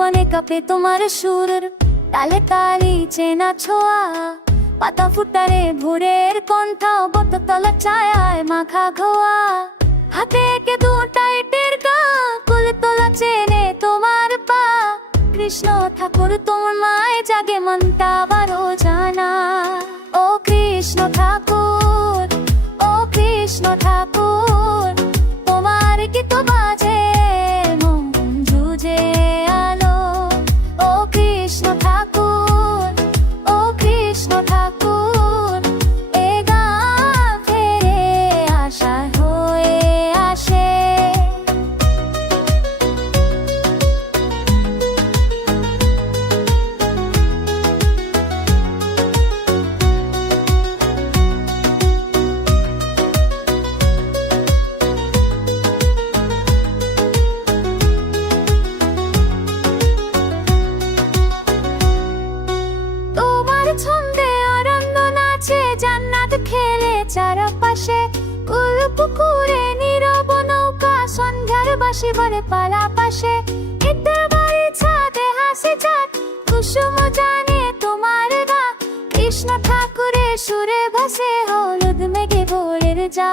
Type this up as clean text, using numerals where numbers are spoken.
ভুবনে কাঁপে তোমার সুর, তালে তালি চেনা ছোঁয়া, পাতা ফুটারে ভোরের কণ্ঠ, বটতলা ছায়ায় মাখা ঘোয়া। হাতে একে দুটাই টেরকা, কোলে তোলা চেনে তোমার পা। কৃষ্ণ ঠাকুর তোমার মায় জাগে মনটা বারো জানা। ও কৃষ্ণ ঠাকুর, ও কৃষ্ণ ঠাকুর, তোমার গীত বাজে মন জুজে আলো। ও কৃষ্ণ ঠাকুর, ও কৃষ্ণ ঠাকুর, এ গান ফিরে আশা হয়ে আসে। ছন্দে আনন্দ নাচে জান্নাত খেলে চারপাশে, কুল পুকুরে নীরব নৌকা, সন্ধ্যার বাঁশি বলে পালা পাশে। ঈদের বাড়ি ছাদে হাসি চাঁদ, কুসুম জানে তোমার ডাক। কৃষ্ণ ঠাকুরের সুরে ভাসে হলুদ মেঘে ভোরের যা।